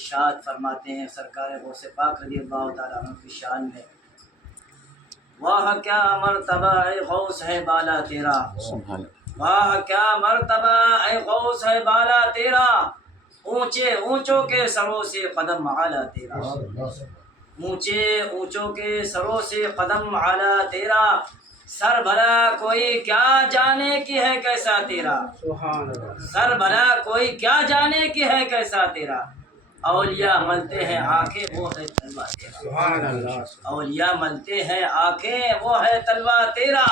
ارشاد فرماتے ہیں سرکار غوث پاک رضی اللہ تعالیٰ عنہ کی شان میں، واہ کیا مرتبہ اے غوث ہے بالا تیرا، واہ کیا مرتبہ اے غوث ہے بالا تیرا، اونچے اونچوں کے سروں سے قدم اعلیٰ تیرا، اونچے اونچوں کے سروں سے قدم اعلیٰ تیرا، سر بھلا کوئی کیا جانے کی ہے کیسا تیرا، سر بھلا کوئی کیا جانے کی ہے کیسا تیرا، اولیاء ملتے ہیں آنکھیں وہ ہے تلوا تیرا، اولیاء ملتے ہیں آنکھیں وہ ہے تلوا تیرا،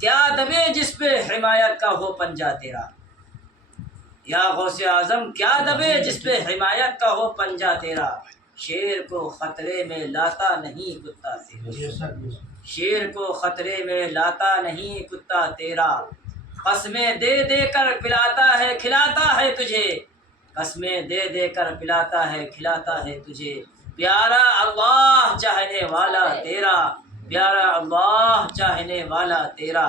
کیا دبے جس پہ حمایت کا ہو پنجہ تیرا، یا غوث اعظم کیا دبے جس پہ حمایت کا ہو پنجہ تیرا، شیر کو خطرے میں لاتا نہیں کتا تیرا، شیر کو خطرے میں لاتا نہیں کتا تیرا، قسمیں دے دے کر پلاتا ہے کھلاتا ہے تجھے، قسمیں دے دے کر پلاتا ہے کھلاتا ہے تجھے، پیارا اللہ چاہنے والا تیرا، پیارا اللہ چاہنے والا تیرا۔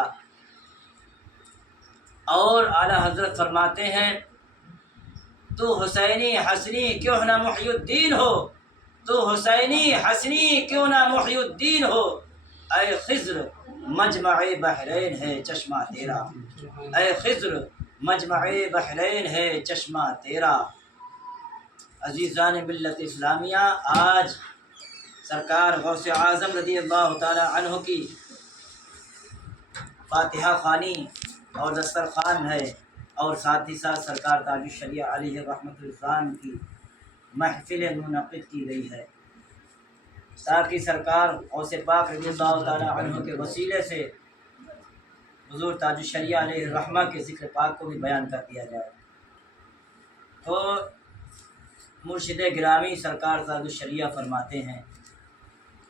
اور اعلیٰ حضرت فرماتے ہیں تو حسینی حسنی کیوں نہ محی الدین ہو، تو حسینی حسنی کیوں نہ محی الدین ہو، اے خضر مجمع بحرین ہے چشمہ تیرا، اے خضر مجمع بحرین ہے چشمہ تیرا۔ عزیزان ملت اسلامیہ، آج سرکار غوث اعظم رضی اللہ تعالی عنہ کی فاتحہ خوانی اور دسترخوان ہے، اور ساتھ ہی ساتھ سرکار تاج الشریعہ علیہ رحمۃ اللہ کی محفل منعقد کی گئی ہے، تاکہ سرکار غوث پاک رضی اللہ تعالی عنہ کے وسیلے سے حضور تاج الشریعہ علیہ الرحمہ کے ذکر پاک کو بھی بیان کر دیا جائے۔ تو مرشد گرامی سرکار تاج الشریعہ فرماتے ہیں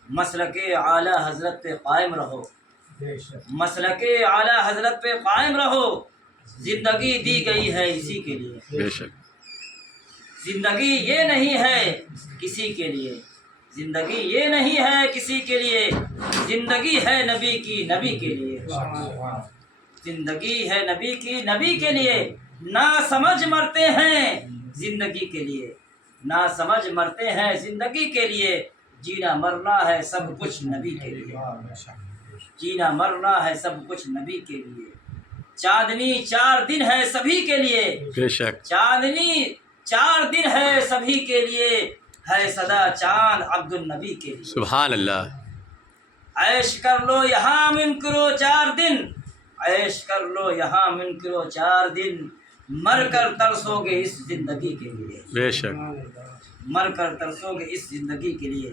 مسلک اعلیٰ حضرت پہ قائم رہو، مسلک اعلیٰ حضرت پہ قائم رہو، زندگی دی گئی ہے اسی کے لیے، زندگی یہ نہیں ہے کسی کے لیے، زندگی یہ نہیں ہے کسی کے لیے، زندگی ہے نبی کی نبی کے لیے، زندگی ہے نبی کی نبی کے لیے، نا سمجھ مرتے ہیں زندگی کے لیے، نا سمجھ مرتے ہیں زندگی کے لیے، جینا مرنا ہے سب کچھ نبی کے لیے، جینا مرنا ہے سب کچھ نبی کے لیے، چاندنی 4 دن ہے سبھی کے لیے، بے شک چاندنی 4 دن ہے سبھی کے لیے، ہے صدا چاند عبد النبی کے لیے، سبحان اللہ، عیش کر لو یہاں من کرو 4 دن، عیش کر لو یہاں من کرو 4 دن، مر کر ترسو گے اس زندگی کے لیے، بے شک، مر کر ترسو گے اس زندگی کے لیے،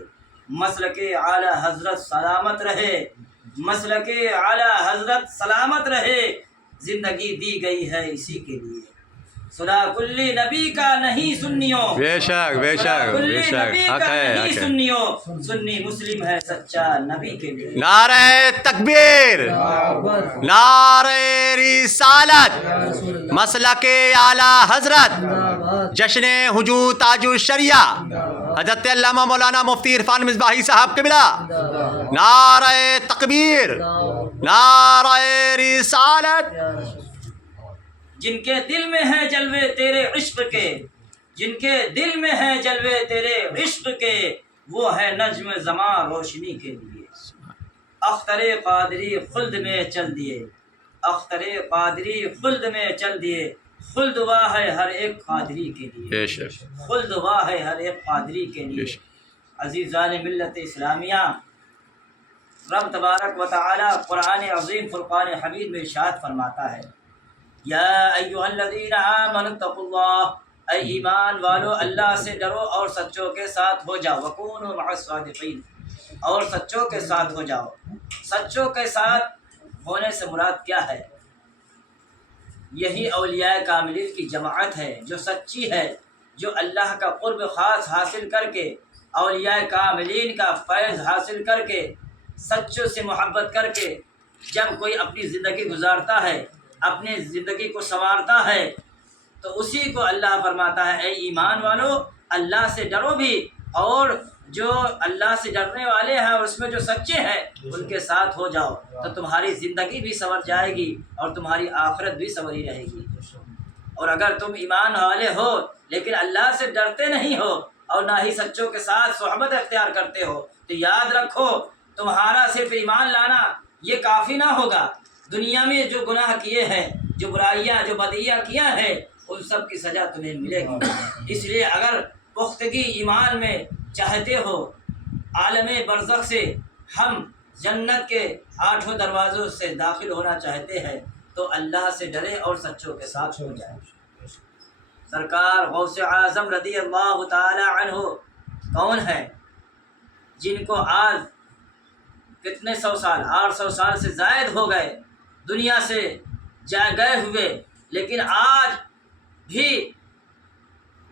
مسلک اعلیٰ حضرت سلامت رہے، مسلک اعلیٰ حضرت سلامت رہے، زندگی دی گئی ہے اسی کے لیے، سنا کلی نبی کا نہیں سنیوں، بے شک، بے شک، بے شک، حق ہے، نہیں حق ہے۔ سنیوں، سنی مسلم ہے سچا نبی کے لیے، نعرہ تکبیر، نعرہ رسالت، مسلک اعلیٰ حضرت، جشن حضور تاج الشریعہ حضرت علامہ مولانا مفتی عرفان مصباحی صاحب قبلہ، نعرہ تکبیر، نعرہ رسالت۔ جن کے دل میں ہیں جلوے تیرے عشق کے، جن کے دل میں ہیں جلوے تیرے عشق کے، وہ ہے نجم زماں روشنی کے لیے، اختر قادری خلد میں چل دیے، اختر قادری خلد میں چل دیے، خلد واہ ہے ہر ایک قادری کے لیے، بے شک، خلد واہ ہے ہر ایک قادری کے لیے۔ عزیزان ملت اسلامیہ، رب تبارک و تعالی قرآن عظیم فرقان حمید میں ارشاد فرماتا ہے یا ایھا الذین آمنوا اتقوا اللہ، اے ایمان والو اللہ سے ڈرو اور سچوں کے ساتھ ہو جاؤ، وکونوا مع الصادقین، اور سچوں کے ساتھ ہو جاؤ۔ سچوں کے ساتھ ہونے سے مراد کیا ہے؟ یہی اولیاء کاملین کی جماعت ہے جو سچی ہے، جو اللہ کا قرب خاص حاصل کر کے، اولیاء کاملین کا فیض حاصل کر کے، سچوں سے محبت کر کے جب کوئی اپنی زندگی گزارتا ہے، اپنی زندگی کو سنوارتا ہے، تو اسی کو اللہ فرماتا ہے اے ایمان والو اللہ سے ڈرو بھی، اور جو اللہ سے ڈرنے والے ہیں اور اس میں جو سچے ہیں ان کے ساتھ ہو جاؤ، تو تمہاری زندگی بھی سنور جائے گی اور تمہاری آخرت بھی سنوری رہے گی۔ اور اگر تم ایمان والے ہو لیکن اللہ سے ڈرتے نہیں ہو اور نہ ہی سچوں کے ساتھ صحبت اختیار کرتے ہو تو یاد رکھو تمہارا صرف ایمان لانا یہ کافی نہ ہوگا. دنیا میں جو گناہ کیے ہیں، جو برائیاں، جو بدیاں کیا ہے، ان سب کی سزا تمہیں ملے گی. اس لیے اگر پختگی ایمان میں چاہتے ہو، عالم برزخ سے ہم جنت کے 8 دروازوں سے داخل ہونا چاہتے ہیں تو اللہ سے ڈرے اور سچوں کے ساتھ ہو جائے. سرکار غوث اعظم رضی اللہ تعالی عنہ کون ہے جن کو آج کتنے 100 سال 800 سال سے زائد ہو گئے دنیا سے گئے ہوئے، لیکن آج بھی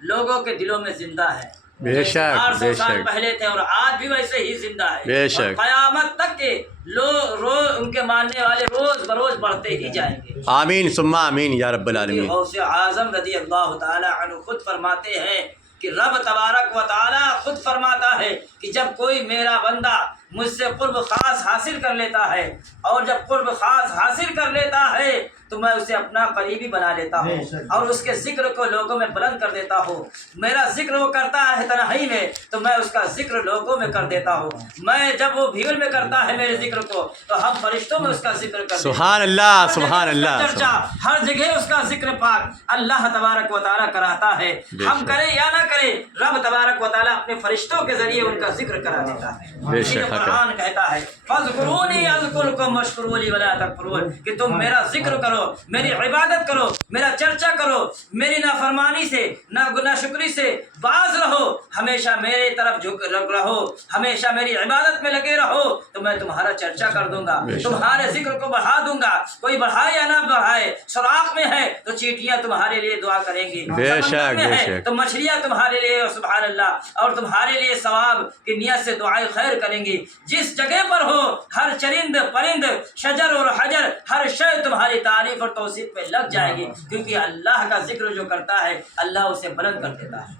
لوگوں کے دلوں میں زندہ ہے. بے شک 800 سال پہلے تھے اور آج بھی ویسے ہی زندہ ہے. بے شک. اور قیامت تک کے روز ان کے ماننے والے روز بروز بڑھتے ہی جائیں گے. آمین ثم آمین یا رب العالمین. غوث اعظم رضی اللہ تعالی عنہ خود فرماتے ہیں کہ رب تبارک و تعالی خود فرماتا ہے کہ جب کوئی میرا بندہ مجھ سے قرب خاص حاصل کر لیتا ہے، اور جب قرب خاص حاصل کر لیتا ہے تو میں اسے اپنا قریبی بنا لیتا ہوں اور اس کے ذکر کو لوگوں میں بلند کر دیتا ہوں. میرا ذکر وہ کرتا ہے تنہائی میں تو میں اس کا ذکر لوگوں میں کر دیتا ہوں. میں جب وہ بھیڑ میں کرتا ہے میرے ذکر کو تو ہم فرشتوں میں اس کا ذکر کرتے ہیں. سبحان اللہ سبحان اللہ. چرچا ہر جگہ اس کا ذکر پاک اللہ تبارک و تعالیٰ کراتا ہے. ہم کریں یا نہ کریں، رب تبارک و تعالیٰ اپنے فرشتوں کے ذریعے ان کا ذکر کرا دیتا ہے. قرآن کہتا ہے فاذکرونی اذکرکم واشکروا لی ولا تکفرون، کہ تم میرا ذکر کرو، میری عبادت کرو، میرا چرچا کرو، میری نافرمانی سے نہ شکری سے باز رہو، ہمیشہ میرے طرف جھک رہو، ہمیشہ میری عبادت میں لگے رہو تو میں تمہارا چرچا کر دوں گا، تمہارے ذکر کو بڑھا دوں گا. کوئی بڑھائے یا نہ بڑھائے، سوراخ میں ہے تو چیٹیاں تمہارے لیے دعا کریں گی، سمندر میں ہے تو مچھلیاں تمہارے لیے سبحان اللہ اور تمہارے لیے ثواب کی نیت سے دعائیں خیر کریں گی. جس جگہ پر ہو ہر چرند پرند شجر اور حجر ہر شے تمہاری تعریف اور توصیف پہ لگ جائے گی، کیونکہ اللہ کا ذکر جو کرتا ہے اللہ اسے بلند کر دیتا ہے.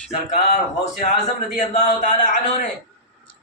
سرکار غوث اعظم رضی اللہ تعالی عنہ نے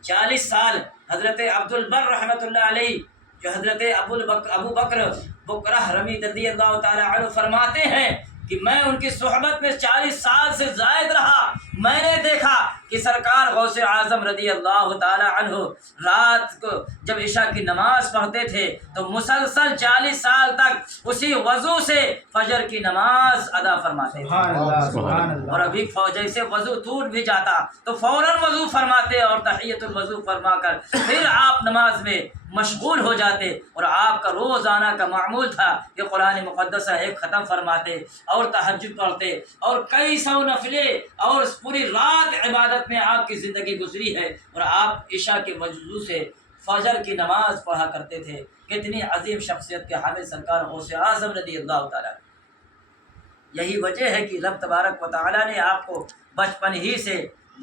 40 سال حضرت عبد البر رحمۃ اللہ علیہ، جو حضرت ابو بکر بکرہ رمی رضی اللہ تعالی عنہ فرماتے ہیں کہ میں ان کی صحبت میں 40 سال سے زائد رہا. میں نے دیکھا کہ سرکار غوث اعظم رضی اللہ تعالی عنہ رات کو جب عشاء کی نماز پڑھتے تھے تو مسلسل 40 سال تک اسی وضو سے فجر کی نماز ادا فرماتے تھے. اور ابھی جیسے وضو ٹوٹ بھی جاتا تو فوراً وضو فرماتے اور تحیۃ الوضو فرما کر پھر آپ نماز میں مشغول ہو جاتے. اور آپ کا روزانہ کا معمول تھا کہ قرآن مقدسہ ایک ختم فرماتے اور تہجد پڑھتے اور کئی 100 نفلیں اور پوری رات عبادت میں آپ کی زندگی گزری ہے. اور آپ عشاء کے وضو سے فجر کی نماز پڑھا کرتے تھے. کتنی عظیم شخصیت کے حامل سرکار غوث اعظم رضی اللہ تعالیٰ. یہی وجہ ہے کہ رب تبارک و تعالیٰ نے آپ کو بچپن ہی سے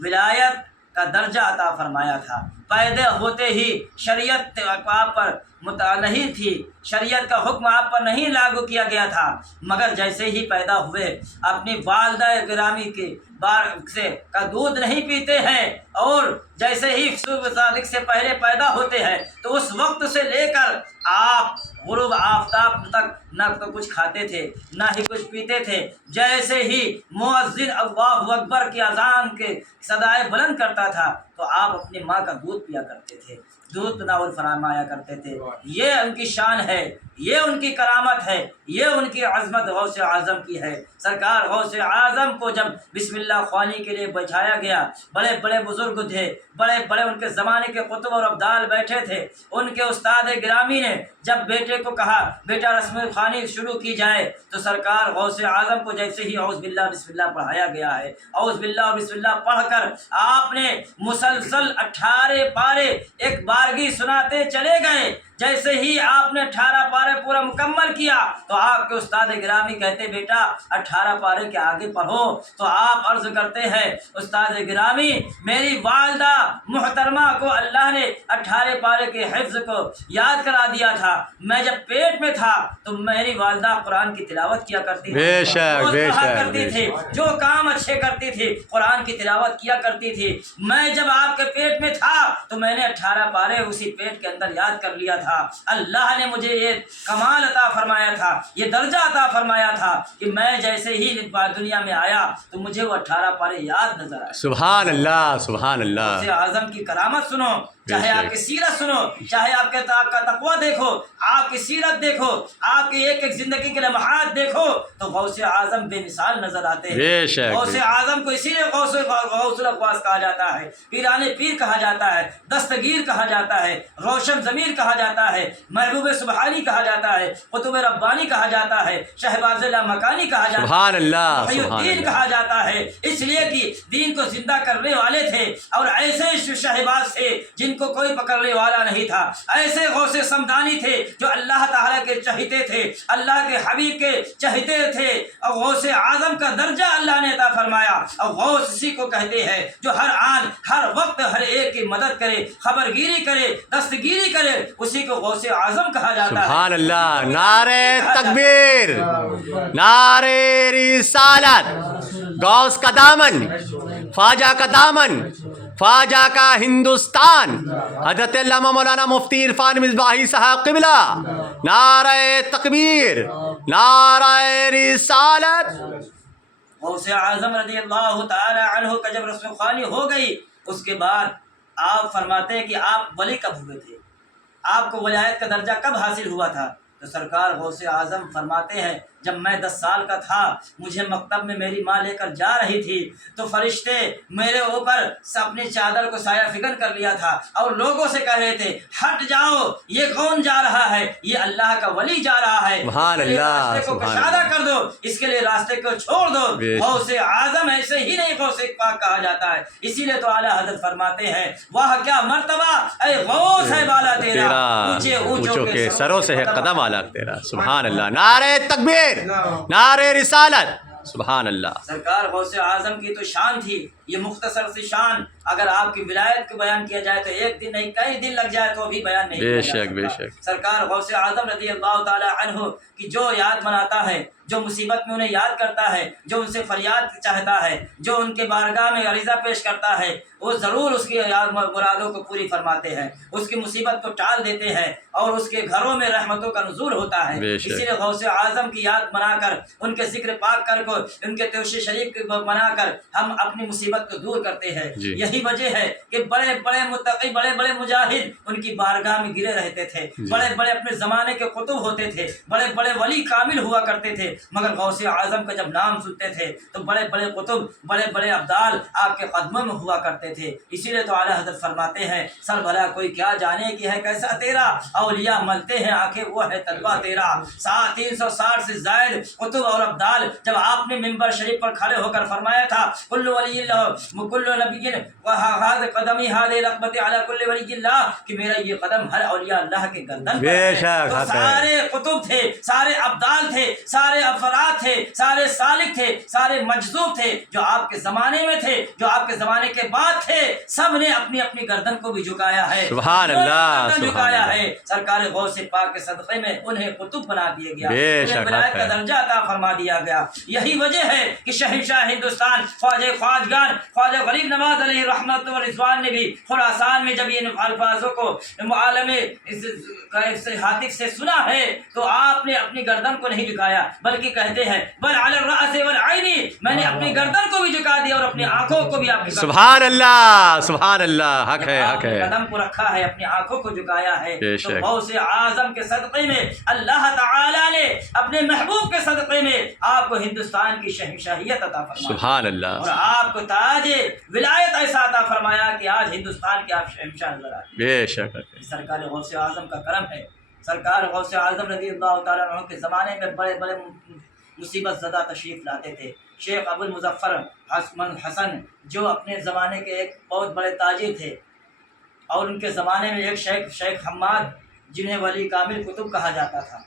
ولایت کا درجہ عطا فرمایا تھا. پیدا ہوتے ہی شریعت آپ پر نہیں تھی، شریعت کا حکم آپ پر نہیں لاگو کیا گیا تھا، مگر جیسے ہی پیدا ہوئے اپنی والدہ گرامی کے سے کا دودھ نہیں پیتے ہیں، اور جیسے ہی صبح صادق سے پہلے پیدا ہوتے ہیں تو اس وقت سے لے کر آپ غروب آفتاب تک نہ تو کچھ کھاتے تھے نہ ہی کچھ پیتے تھے. جیسے ہی مؤذن اللہ اکبر کی اذان کے صدائے بلند کرتا تھا تو آپ اپنی ماں کا دودھ پیا کرتے تھے، دودھ تناول فرمایا کرتے تھے. یہ ان کی شان ہے، یہ ان کی کرامت ہے، یہ ان کی عظمت غوث اعظم کی ہے. سرکار غوث اعظم کو جب بسم اللہ خوانی کے لیے بٹھایا گیا، بڑے بڑے بزرگ تھے، بڑے بڑے ان کے زمانے کے قطب اور ابدال بیٹھے تھے. ان کے استاد گرامی نے جب بیٹے کو کہا بیٹا رسم خوانی شروع کی جائے تو سرکار غوث اعظم کو جیسے ہی اعوذ باللہ بسم اللہ پڑھایا گیا ہے، اعوذ باللہ اور بسم اللہ پڑھ کر آپ نے مسلسل 18 پارے ایک بارگی سناتے چلے گئے. جیسے ہی آپ نے 18 پارے پورا مکمل کیا تو آپ کے استاد گرامی کہتے بیٹا 18 پارے کے آگے پڑھو. تو آپ عرض کرتے ہیں استاد گرامی میری والدہ محترمہ کو اللہ نے 18 پارے کے حفظ کو یاد کرا دیا تھا. میں جب پیٹ میں تھا تو میری والدہ قرآن کی تلاوت کیا کرتی تھی، جو کام اچھے کرتی تھی قرآن کی تلاوت کیا کرتی تھی. میں جب آپ کے پیٹ میں تھا تو میں نے 18 پارے اسی پیٹ کے اندر یاد کر لیا تھا. تھا، اللہ نے مجھے یہ کمال عطا فرمایا تھا، یہ درجہ عطا فرمایا تھا کہ میں جیسے ہی دنیا میں آیا تو مجھے وہ 18 پارے یاد نظر آئے۔ سبحان اللہ سبحان اللہ۔ غوث اعظم کی کرامت سنو، چاہے آپ کی سیرت سنو، چاہے آپ کا تقویٰ دیکھو، آپ کی سیرت دیکھو، آپ کی ایک ایک زندگی کے لمحات دیکھو تو غوث اعظم بے مثال نظر آتے ہیں۔ بے شک۔ غوث اعظم کو اسی لیے غوث الاقواس کہا جاتا ہے، پیران پیر کہا جاتا ہے، دستگیر کہا جاتا ہے، روشن ضمیر کہا جاتا ہے، محبوب سبحانی کہا جاتا ہے، قطب ربانی کہا جاتا ہے، شہباز لامکانی کہا جاتا ہے، سبحان اللہ محی سبحان الدین اللہ۔ کہا جاتا ہے، اس لیے کہ دین کو زندہ کرنے والے تھے اور ایسے شہباز تھے جن کو کوئی پکڑنے والا نہیں تھا، ایسے غوث سمدانی تھے جو اللہ تعالیٰ کے چہتے تھے، اللہ کے حبیب کے چہتے تھے، اور غوث اعظم کا درجہ اللہ نے عطا فرمایا۔ اور غوث اسی کو کہتے ہیں جو ہر آن ہر وقت ہر ایک کی مدد کرے، خبرگیری کرے، دستگیری کرے، اسی کو غوث اعظم کہا جاتا ہے۔ سبحان اللہ۔ نعرہ تکبیر، نعرہ رسالت، غوث کا دامن، خواجہ کا دامن، خواجہ کا ہندوستان، حضرت علامہ مولانا مفتی عرفان مصباحی صاحب قبلہ، نعرہ تکبیر، نعرہ رسالت۔ غوث اعظم رضی اللہ تعالی عنہ کا جب رسم خوانی ہو گئی، اس کے بعد آپ فرماتے ہیں کہ آپ ولی کب ہوئے تھے، آپ کو ولایت کا درجہ کب حاصل ہوا تھا؟ تو سرکار غوث اعظم فرماتے ہیں جب میں 10 سال کا تھا، مجھے مکتب میں میری ماں لے کر جا رہی تھی تو فرشتے میرے اوپر اپنی چادر کو سایہ فکن کر لیا تھا اور لوگوں سے کہہ رہے تھے ہٹ جاؤ، یہ کون جا رہا ہے؟ یہ اللہ کا ولی جا رہا ہے، سبحان اللہ، راستے کو سبحان کشادہ اللہ۔ کر دو، اس کے لیے راستے کو چھوڑ دو۔ بے شک۔ غوث اعظم ایسے ہی نہیں غوث پاک کہا جاتا ہے، اسی لیے تو اعلیٰ حضرت فرماتے ہیں واہ کیا مرتبہ اے غوث ہے بالا تیرا، اونچے اونچوں کے سروں سے ہے قدم اعلیٰ تیرا۔ سبحان اللہ۔ نعرہ تکبیر، نعرہ رسالت، سبحان اللہ۔ سرکار غوث اعظم کی تو شان تھی، یہ مختصر سی شان اگر آپ کی ولایت کو بیان کیا جائے تو ایک دن نہیں کئی دن لگ جائے تو بھی بیان نہیں بے کیا جا شک بے سکتا۔ شک۔ سرکار غوث اعظم رضی اللہ تعالی عنہ کی جو یاد مناتا ہے، جو مصیبت میں انہیں یاد کرتا ہے، جو ان سے فریاد چاہتا ہے، جو ان کے بارگاہ میں عریضہ پیش کرتا ہے، وہ ضرور اس کی مرادوں کو پوری فرماتے ہیں، اس کی مصیبت کو ٹال دیتے ہیں اور اس کے گھروں میں رحمتوں کا نزول ہوتا ہے۔ بے شک۔ اسی لیے غوث اعظم کی یاد منا کر، ان کے ذکر پاک کر کو، ان کے توش شریف کو منا کر ہم اپنی مصیبت کو دور کرتے ہیں۔ جی۔ یہی وجہ ہے کہ بڑے بڑے متقی، بڑے بڑے مجاہد ان کی بارگاہ میں گرے رہتے تھے، بڑے بڑے اپنے زمانے کے قطب ہوتے تھے، بڑے بڑے ولی کامل ہوا کرتے تھے، مگر غوث اعظم کا جب نام سنتے تھے تو بڑے بڑے قطب، بڑے بڑے ابدال آپ کے قدموں میں ہوا کرتے تھے۔ اسی لیے تو اعلیٰ حضرت فرماتے ہیں سر بھلا کوئی کیا جانے کی ہے کیسا تیرا، اولیاء ملتے ہیں آنکھیں وہ ہے طلبہ تیرا۔ 360 سے زائد قطب اور ابدال جب آپ نے منبر شریف پر کھڑے ہو کر فرمایا تھا کل ولی اللہ کل نبی وہذا قدمی ہذه رقبت علی کل ولی اللہ، کہ میرا یہ قدم ہر اولیاء اللہ کے گردن پر بے ہے۔ شک، تو حق ہے۔ سارے قطب تھے، سارے ابدال تھے، سارے افراد تھے، سارے سالک تھے، سارے مجذوب تھے جو آپ کے زمانے میں تھے، جو آپ کے زمانے کے بعد تھے، سب نے اپنی اپنی گردن کو بھی جھکایا ہے۔ سبحان انہوں نے اللہ، گردن سبحان جھکایا اللہ۔ ہے۔ سرکار غوث پاک کے صدقے میں انہیں قطب بنا دیا گیا، بے انہیں شک، ولایت حق کا ہے۔ درجہ عطا فرما دیا گیا۔ یہی وجہ ہے کہ شہنشاہ ہندوستان خواجہ خواجگان خواجہ غریب نواز علیہ رحمت و رضوان نے بھی خراسان میں جب ان الفاظوں کو عالم ہاتف سے سنا ہے تو آپ نے اپنی گردن کو نہیں جھکایا بلکہ کہتے ہیں بل علی الرأس والعین، میں نے اپنی گردن کو بھی جھکا دیا اور اپنی آنکھوں کو بھی آپ کی سبحان اللہ سبحان اللہ، حق ہے حق ہے۔ قدم کو رکھا ہے، اپنی آنکھوں کو جھکایا ہے۔ بے تو شک۔ غوث اعظم کے صدقے میں اللہ تعالی نے اپنے محبوب کے صدقے میں آپ کو ہندوستان کی شہنشاہیت عطا فرمائی سبحان اللہ۔ اور آپ کو تاج ولایت ایسا عطا فرمایا کہ آج ہندوستان کے آپ شہنشاہ نظر آتے ہیں۔ بے شک۔ سرکار غوث اعظم کا کرم ہے۔ سرکار غوث اعظم رضی اللہ تعالیٰ عنہ کے زمانے میں بڑے بڑے مصیبت زدہ تشریف لاتے تھے۔ شیخ ابو المظفر حسن جو اپنے زمانے کے ایک بہت بڑے تاجر تھے اور ان کے زمانے میں ایک شیخ حماد جنہیں ولی کامل قطب کہا جاتا تھا،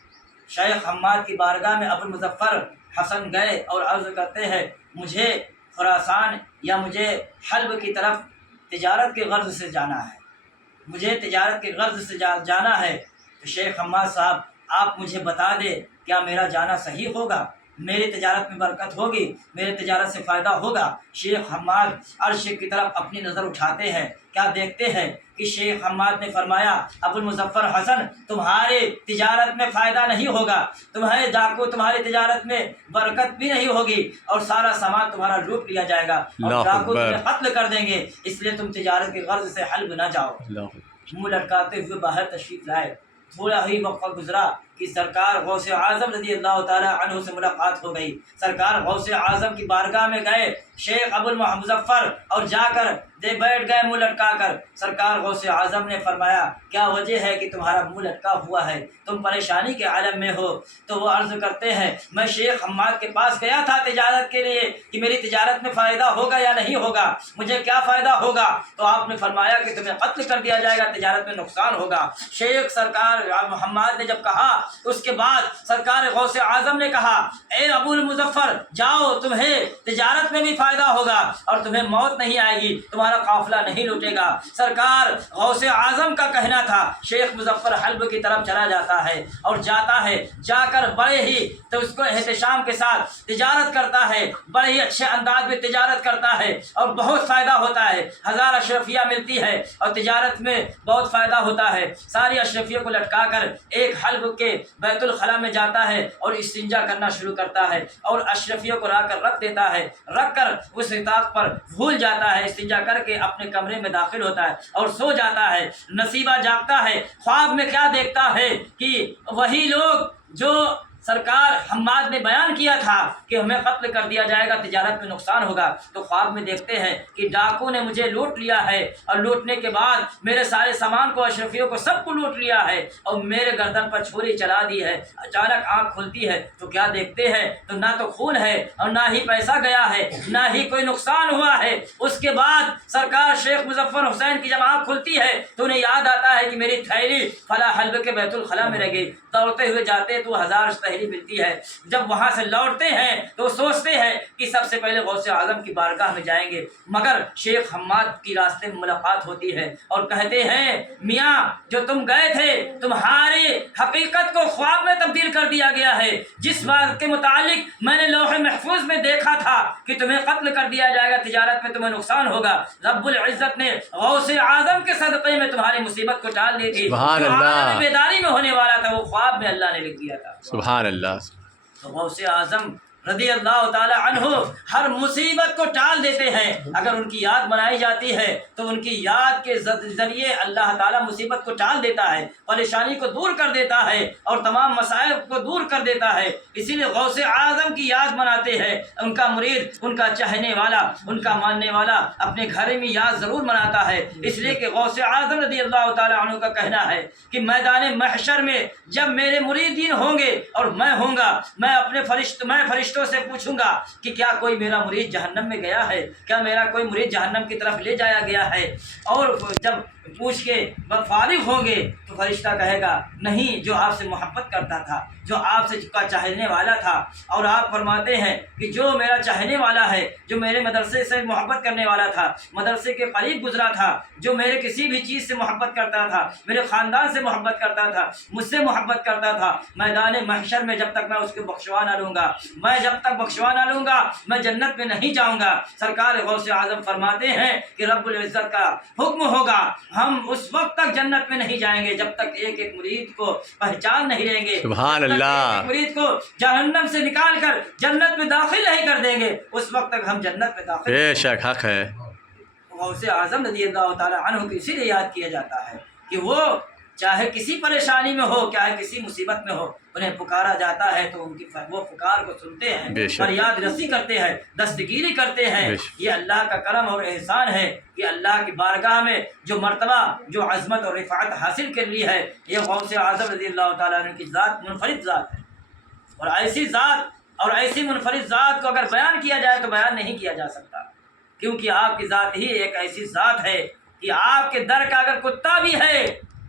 شیخ حماد کی بارگاہ میں ابو المظفر حسن گئے اور عرض کرتے ہیں مجھے خراسان یا مجھے حلب کی طرف تجارت کے غرض سے جانا ہے، مجھے تجارت کے غرض سے جانا ہے۔ تو شیخ حماد صاحب آپ مجھے بتا دیں کیا میرا جانا صحیح ہوگا؟ میری تجارت میں برکت ہوگی، میرے تجارت سے فائدہ ہوگا۔ شیخ حماد عرش کی طرف اپنی نظر اٹھاتے ہیں، کیا دیکھتے ہیں کہ شیخ حماد نے فرمایا ابو المظفر حسن تمہاری تجارت میں فائدہ نہیں ہوگا، تمہارے ڈاکو تمہاری تجارت میں برکت بھی نہیں ہوگی، اور سارا سامان تمہارا لوٹ لیا جائے گا اور ڈاکو تمہیں قتل کر دیں گے، اس لیے تم تجارت کے غرض سے حلب نہ جاؤ۔ منہ لٹکاتے ہوئے باہر تشریف لائے۔ تھوڑا ہی وقت گزرا کہ سرکار غوث اعظم رضی اللہ تعالی عنہ سے ملاقات ہو گئی۔ سرکار غوث اعظم کی بارگاہ میں گئے شیخ ابو المظفر اور جا کر بیٹھ گئے منہ لٹکا کر۔ سرکار غوث اعظم نے فرمایا کیا وجہ ہے کہ تمہارا منہ لٹکا ہوا ہے، تم پریشانی کے عالم میں ہو؟ تو وہ عرض کرتے ہیں میں شیخ حماد کے پاس گیا تھا تجارت کے لیے کہ میری تجارت میں فائدہ ہوگا یا نہیں ہوگا، مجھے کیا فائدہ ہوگا؟ تو آپ نے فرمایا کہ تمہیں قتل کر دیا جائے گا، تجارت میں نقصان ہوگا۔ شیخ سرکار حماد نے جب کہا اس کے بعد سرکار غوث اعظم نے کہا اے ابو المظفر جاؤ، تمہیں تجارت میں بھی فائدہ ہوگا اور تمہیں موت نہیں آئے گی، تمہارا قافلہ نہیں لوٹے گا۔ سرکار غوث اعظم کا کہنا تھا شیخ مظفر حلب کی طرف چلا جاتا ہے اور جاتا ہے، جا کر بڑے ہی تو اس کو احتشام کے ساتھ تجارت کرتا ہے، بڑے ہی اچھے انداز میں تجارت کرتا ہے اور بہت فائدہ ہوتا ہے، 1000 اشرفیہ ملتی ہے اور تجارت میں بہت فائدہ ہوتا ہے۔ ساری اشرفیوں کو لٹکا کر ایک حلب کے بیت الخلاء میں جاتا ہے اور استنجا کرنا شروع کرتا ہے اور اشرفیوں کو لا کر رکھ دیتا ہے، رکھ کر اس طاق پر بھول جاتا ہے، استنجا کر کے اپنے کمرے میں داخل ہوتا ہے اور سو جاتا ہے۔ نصیبہ جاگتا ہے، خواب میں کیا دیکھتا ہے کہ وہی لوگ جو سرکار حماد نے بیان کیا تھا کہ ہمیں قتل کر دیا جائے گا، تجارت میں نقصان ہوگا، تو خواب میں دیکھتے ہیں کہ ڈاکو نے مجھے لوٹ لیا ہے اور لوٹنے کے بعد میرے سارے سامان کو، اشرفیوں کو، سب کو لوٹ لیا ہے اور میرے گردن پر چھری چلا دی ہے۔ اچانک آنکھ کھلتی ہے تو کیا دیکھتے ہیں تو نہ تو خون ہے اور نہ ہی پیسہ گیا ہے، نہ ہی کوئی نقصان ہوا ہے۔ اس کے بعد سرکار شیخ مظفر حسین کی جب آنکھ کھلتی ہے تو انہیں یاد آتا ہے کہ میری تھیلی فلاں حلب کے بیت الخلاء میں رہ گئی۔ دوڑتے ہوئے جاتے تو 1000 تحریر ملتی ہے۔ جب وہاں سے لوٹتے ہیں تو سوچتے ہیں کہ سب سے پہلے غوث اعظم کی بارگاہ میں جائیں گے، مگر شیخ حماد کی راستے میں ملاقات ہوتی ہے اور کہتے ہیں میاں جو تم گئے تھے تمہاری حقیقت کو خواب میں تبدیل کر دیا گیا ہے، جس بات کے متعلق میں نے لوح محفوظ میں دیکھا تھا کہ تمہیں قتل کر دیا جائے گا، تجارت میں تمہیں نقصان ہوگا، رب العزت نے غوث اعظم کے صدقے میں تمہاری مصیبت کو ٹال دی تھی۔ سبحان اللہ۔ بیداری میں ہونے والا تھا وہ خواب میں اللہ نے لکھ دیا تھا۔ سبحان اللہ۔ تو غوث اعظم رضی اللہ تعالی عنہ ہر مصیبت کو ٹال دیتے ہیں۔ اگر ان کی یاد بنائی جاتی ہے تو ان کی یاد کے ذریعے اللہ تعالیٰ مصیبت کو ٹال دیتا ہے، پریشانی کو دور کر دیتا ہے اور تمام مسائل کو دور کر دیتا ہے۔ اسی لیے غوث اعظم کی یاد بناتے ہیں۔ ان کا مرید، ان کا چاہنے والا، ان کا ماننے والا اپنے گھر میں یاد ضرور مناتا ہے۔ اس لیے کہ غوث اعظم رضی اللہ تعالی عنہ کا کہنا ہے کہ میدان محشر میں جب میرے مریدین ہوں گے اور میں ہوں گا، میں فرشتوں سے پوچھوں گا کہ کیا کوئی میرا مرید جہنم میں گیا ہے، کیا میرا کوئی مرید جہنم کی طرف لے جایا گیا ہے؟ اور جب پوچھ کے فارغ ہوں گے تو فرشتہ کہے گا نہیں، جو آپ سے محبت کرتا تھا، جو آپ سے چاہنے والا تھا۔ اور آپ فرماتے ہیں کہ جو میرا چاہنے والا ہے، جو میرے مدرسے سے محبت کرنے والا تھا، مدرسے کے قریب گزرا تھا، جو میرے کسی بھی چیز سے محبت کرتا تھا، میرے خاندان سے محبت کرتا تھا، مجھ سے محبت کرتا تھا، میدان محشر میں جب تک میں اس کو بخشوا نہ لوں گا، میں جب تک بخشوا نہ لوں گا میں جنت میں نہیں جاؤں گا۔ سرکار غوث اعظم فرماتے ہیں کہ رب العزت کا حکم ہوگا ہم اس وقت تک جنت میں نہیں جائیں گے جب تک ایک ایک مرید کو پہچان نہیں لیں گے، سبحان اللہ، ایک ایک مرید کو جہنم سے نکال کر جنت میں داخل نہیں کر دیں گے، اس وقت تک ہم جنت میں داخل بے شک حق ہے۔ غوث اعظم رضی اللہ تعالی عنہ کو اسی لیے یاد کیا جاتا ہے کہ وہ چاہے کسی پریشانی میں ہو، چاہے کسی مصیبت میں ہو، انہیں پکارا جاتا ہے تو ان کی وہ پکار کو سنتے ہیں، فریاد رسی کرتے ہیں، دستگیری کرتے ہیں۔ یہ اللہ کا کرم اور احسان ہے کہ اللہ کی بارگاہ میں جو مرتبہ، جو عظمت اور رفعت حاصل کر لی ہے، یہ غوث اعظم رضی اللہ تعالیٰ عنہ کی ذات منفرد ذات ہے۔ اور ایسی ذات اور ایسی منفرد ذات کو اگر بیان کیا جائے تو بیان نہیں کیا جا سکتا، کیونکہ آپ کی ذات ہی ایک ایسی ذات ہے کہ آپ کے در کا اگر کتا بھی ہے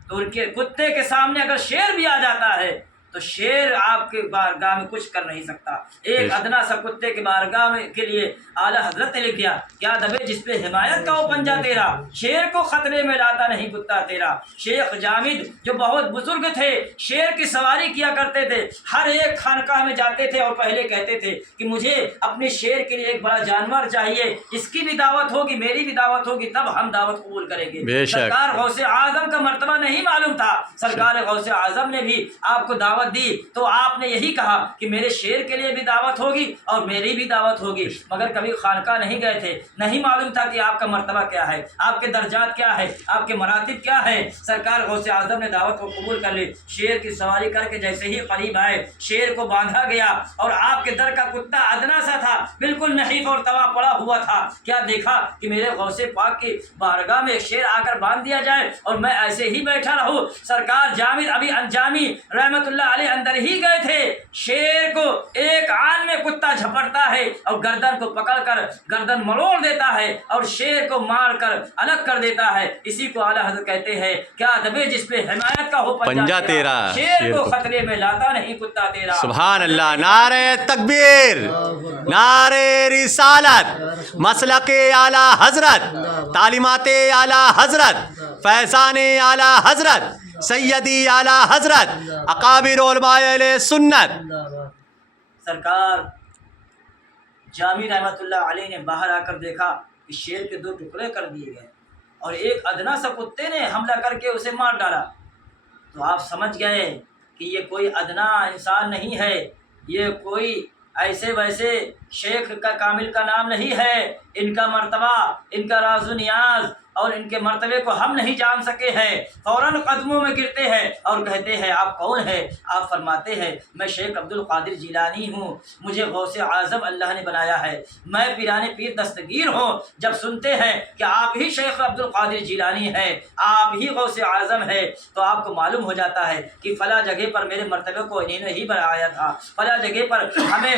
تو ان کے کتے کے سامنے اگر شیر بھی آ جاتا ہے تو شیر آپ کے بارگاہ میں کچھ کر نہیں سکتا۔ ایک ادنا سا کتے کے بارگاہ میں کے لیے اعلیٰ حضرت نے لکھ دیا، کیا دبے جس پہ حمایت کا وہ پنجہ تیرا، شیر کو خطرے میں لاتا نہیں کتا تیرا۔ شیخ جامد جو بہت بزرگ تھے، شیر کی سواری کیا کرتے تھے، ہر ایک خانقاہ میں جاتے تھے اور پہلے کہتے تھے کہ مجھے اپنے شیر کے لیے ایک بڑا جانور چاہیے، اس کی بھی دعوت ہوگی، میری بھی دعوت ہوگی، تب ہم دعوت قبول کریں گے۔ سرکار غوث اعظم کا مرتبہ نہیں معلوم تھا، سرکار غوث اعظم نے بھی آپ کو دعوت دی تو آپ نے یہی کہا کہ میرے شیر کے لیے بھی دعوت ہوگی اور میری بھی دعوت ہوگی، مگر کبھی خانقاہ نہیں گئے تھے، نہیں معلوم تھا کہ آپ کا مرتبہ کیا ہے، آپ کے درجات کیا ہے، آپ کے مراتب کیا ہے۔ سرکار غوث اعظم نے دعوت کو قبول کر لی، شیر کی سواری کر کے جیسے ہی قریب آئے، شیر کو باندھا گیا اور آپ کے در کا کتا ادنا سا تھا، بالکل نحیف اور توا پڑا ہوا تھا۔ کیا دیکھا کہ میرے غوث پاک کی بارگاہ میں ایک شیر آ کر باندھ دیا جائے اور میں ایسے ہی بیٹھا رہوں۔ سرکار جامد ابھی انجامی رحمت اللہ علیہ اندر ہی گئے تھے، شیر کو ایک آن میں کتا جھپٹتا ہے اور گردن کو پکڑ کر گردن مروڑ دیتا ہے اور شیر کو مار کر الگ کر دیتا ہے۔ اسی کو اعلیٰ حضرت کہتے ہیں، کیا دبے جس پہ حمایت کا ہو پنجہ تیرا، شیر کو خطرے میں لاتا نہیں کتا تیرا۔ سبحان اللہ، نعرہ تکبیر، نعرہ رسالت، مسلک اعلیٰ حضرت، تعلیمات اعلیٰ حضرت، فیضان اعلیٰ حضرت، سیدی اعلیٰ حضرت، اکابر علماء اہل سنت۔ سرکار جامی رحمت اللہ علیہ نے باہر آ کر دیکھا کہ شیر کے 2 ٹکڑے کر دیے گئے اور ایک ادنا سا کتے نے حملہ کر کے اسے مار ڈالا، تو آپ سمجھ گئے کہ یہ کوئی ادنا انسان نہیں ہے، یہ کوئی ایسے ویسے شیخ کا کامل کا نام نہیں ہے، ان کا مرتبہ، ان کا راز و نیاز اور ان کے مرتبے کو ہم نہیں جان سکے ہیں۔ فوراً قدموں میں گرتے ہیں اور کہتے ہیں آپ کون ہیں؟ آپ فرماتے ہیں میں شیخ عبد القادر جیلانی ہوں، مجھے غوث اعظم اللہ نے بنایا ہے، میں پیران پیر دستگیر ہوں۔ جب سنتے ہیں کہ آپ ہی شیخ عبد القادر جیلانی ہیں، آپ ہی غوث اعظم ہے، تو آپ کو معلوم ہو جاتا ہے کہ فلاں جگہ پر میرے مرتبے کو انہوں نے ہی بنایا تھا، فلاں جگہ پر ہمیں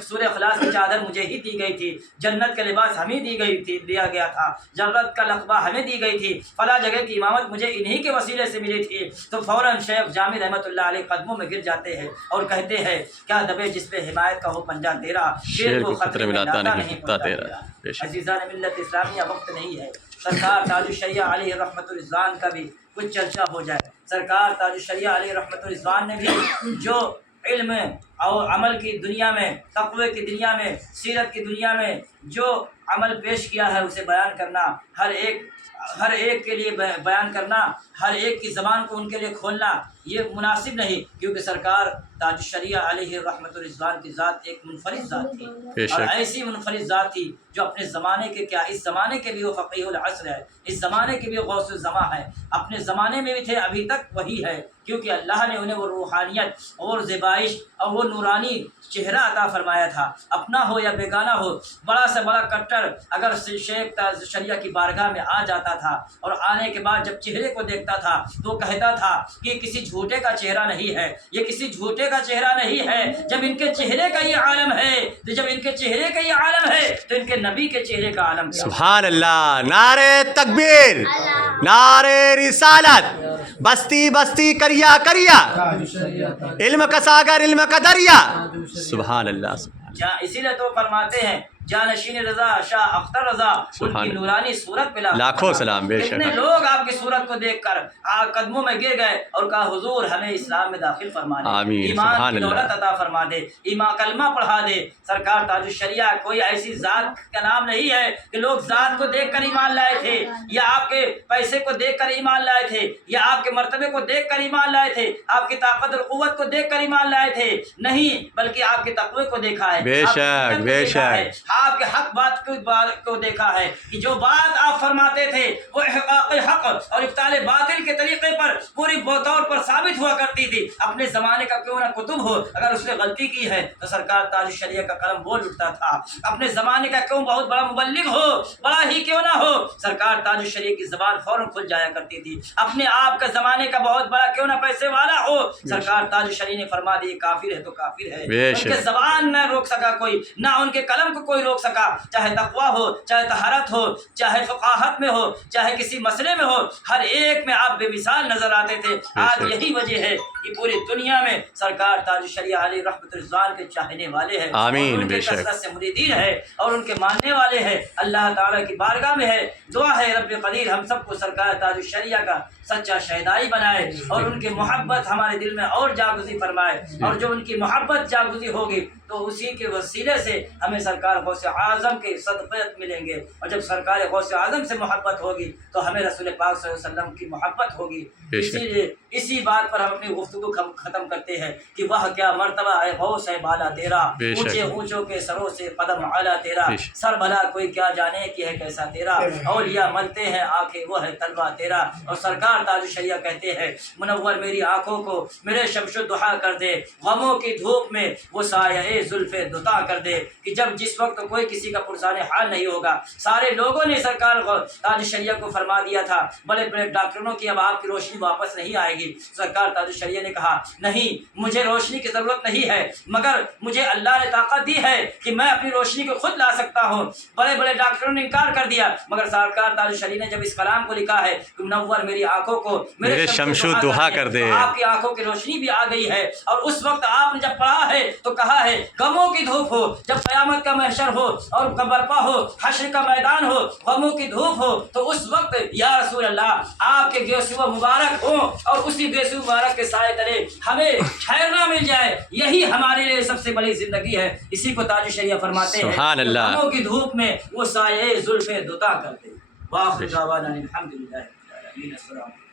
سورہ اخلاص کی چادر مجھے ہی دی گئی تھی، جنت کا لباس ہمیں دی گئی تھی، دیا گیا تھا، جنت کا لقبہ ہمیں دی گئی تھی، فلاں جگہ کی امامت مجھے انہی کے وسیلے سے ملی تھی۔ تو فوراً شیخ جامی رحمت اللہ علیہ قدموں میں گر جاتے ہیں اور کہتے ہیں کیا دبے جس پہ حمایت کا ہو پنجہ تیرا، شیر کو خطرے میں لاتا نہیں کتا تیرا۔ عزیزان ملت اسلامیہ، وقت نہیں ہے سرکار تاج الشریعہ علیہ رحمت الرضوان کا بھی کچھ چرچا ہو جائے۔ سرکار تاج الشریعہ علیہ رحمت الرضوان نے بھی جو علم اور عمل کی دنیا میں، تقوی کی دنیا میں، سیرت کی دنیا میں جو عمل پیش کیا ہے اسے بیان کرنا، ہر ایک کے لیے بیان کرنا، ہر ایک کی زبان کو ان کے لیے کھولنا یہ مناسب نہیں، کیونکہ سرکار تاج الشریعہ علیہ رحمت الرضوان کی ذات ایک منفرد ذات تھی اور ایسی منفرد ذات تھی جو اپنے زمانے کے کیا، اس زمانے کے بھی وہ فقیہ العصر ہے، اس زمانے کے بھی وہ غوث الزماں ہے، اپنے زمانے میں بھی تھے، ابھی تک وہی ہے، کیونکہ اللہ نے انہیں وہ روحانیت اور زیبائش اور وہ نورانی چہرہ عطا فرمایا تھا۔ اپنا ہو یا بیگانہ ہو، بڑا سے بڑا کٹر اگر شیخ تاج الشریعہ کی بارگاہ میں آ جاتا تھا اور آنے کے بعد جب چہرے کو دیکھتا تھا تو کہتا تھا کہ کسی جھوٹے کا چہرہ نہیں ہے، یہ کسی جھوٹے کا چہرہ نہیں ہے، جب ان کے چہرے کا یہ عالم ہے، تو جب ان کے چہرے کا یہ عالم ہے تو ان کے نبی کے چہرے کا عالم کیا؟ سبحان اللہ، نعرہ تکبیر، نعرہ رسالت، بستی بستی کریا کریا، علم کا ساگر علم کا دریا۔ سبحان اللہ، اسی لیے تو فرماتے ہیں جانشین رضا شاہ اختر رضا ان کی نورانی صورت پہ لاکھوں سلام۔ بے شک کتنے لوگ آپ کی صورت کو دیکھ کر قدموں میں گر گئے اور کہا حضور ہمیں اسلام میں داخل فرما دے، ایمان کی دولت عطا فرما دے، ایمان کلمہ پڑھا دے۔ سرکار تاج الشریعہ کوئی ایسی ذات کا نام نہیں ہے کہ لوگ ذات کو دیکھ کر ایمان لائے تھے یا آپ کے پیسے کو دیکھ کر ایمان لائے تھے یا آپ کے مرتبے کو دیکھ کر ایمان لائے تھے، آپ کی طاقت اور قوت کو دیکھ کر ایمان لائے تھے، نہیں، بلکہ آپ کے تقوی کو دیکھا ہے، بے شک بے شک، آپ کے حق بات کو دیکھا ہے کہ جو بات آپ فرماتے تھے وہ احقاق حق اور ابطال باطل کے طریقے پر پوری طور پر ثابت ہوا کرتی تھی۔ اپنے زمانے کا کیوں نہ کتب ہو، اگر اس نے غلطی کی ہے تو سرکار تاج الشریعہ کا قلم بول اٹھتا تھا۔ اپنے زمانے کا کیوں بہت بڑا مبلغ ہو، بڑا ہی کیوں نہ ہو، سرکار تاج الشریعہ کی زبان فوراً کھل جایا کرتی تھی۔ اپنے آپ کا زمانے کا بہت بڑا کیوں نہ پیسے والا ہو، سرکار تاج الشریعہ نے فرما دی کافر ہے تو کافر ہے، ان کے زبان نہ روک سکا کوئی، نہ ان کے قلم کو کوئی کوئی روک سکا، چاہے تقویٰ ہو، چاہے طہارت ہو، چاہے فقاہت میں ہو، چاہے کسی مسئلے میں ہو، ہر ایک میں آپ بے مثال نظر آتے تھے۔ آج یہی وجہ ہے کہ پوری دنیا میں سرکار تاج الشریعہ علی رحمت رضوان کے چاہنے والے ہیں، آمین، اور ان کے بے شک۔ کثرت سے مریدین ہے اور ان کے ماننے والے ہیں۔ اللہ تعالیٰ کی بارگاہ میں ہے، دعا ہے رب قدیر ہم سب کو سرکار تاج الشریعہ کا سچا شہدائی بنائے اور ان کی محبت ہمارے دل میں اور جاگزی فرمائے، اور جو ان کی محبت جاگزی ہوگی تو اسی کے وسیلے سے ہمیں سرکار غوث اعظم کے صدقات ملیں گے، اور جب سرکار غوث اعظم سے محبت ہوگی تو ہمیں رسول پاک صلی اللہ علیہ وسلم کی محبت ہوگی۔ اسی لیے اسی بات پر ہم اپنی گفتگو ختم کرتے ہیں کہ وہ کیا مرتبہ ہے غوث ہے بالا تیرا، اونچے اونچوں کے سروں سے قدم اعلیٰ تیرا، سر بھلا کوئی کیا جانے کہ ہے کیسا تیرا، اولیاء ملتے ہیں آنکھیں وہ ہے طلبہ تیرا، اور سرکار تاج الشریعہ کہتے ہیں منور میری آنکھوں کو میرے شمس و ضحیٰ کر دے، غموں کی دھوپ میں وہ سایہ زلف دتا کر دے، کہ جب جس وقت کوئی کسی کا پرسان حال نہیں ہوگا۔ سارے لوگوں نے سرکار تاج الشریعہ کو فرما دیا تھا بڑے بڑے ڈاکٹروں کی اب آپ کی روشنی واپس نہیں آئے گی، سرکار تاج الشریعہ نے کہا نہیں مجھے روشنی کی ضرورت نہیں ہے، مگر مجھے اللہ نے طاقت دی ہے کہ میں اپنی روشنی کو خود لا سکتا ہوں۔ بڑے بڑے ڈاکٹروں نے انکار کر دیا، مگر سرکار تاج الشریعہ نے جب اس کلام کو لکھا ہے کہ منور میری آنکھوں کو میرے شمس و ضحیٰ کر دے، تو آپ کی آنکھوں کی روشنی بھی آ گئی ہے، اور اس وقت آپ نے جب پڑھا ہے تو کہا ہے غموں کی دھوپ ہو، جب قیامت کا محشر ہو اور برپا ہو، حشر کا میدان ہو، غموں کی دھوپ ہو، تو اس وقت یا رسول اللہ آپ کے گیسو مبارک ہوں، اور اسی گیسو مبارک کے سائے تلے ہمیں ٹھہرنا مل جائے، یہی ہمارے لیے سب سے بڑی زندگی ہے۔ اسی کو تاج الشریعہ فرماتے ہیں سبحان اللہ، غموں کی دھوپ میں وہ سائے زلف دتا کرتے۔ واخر دعوانا الحمدللہ رب العالمین۔ السلام علیکم۔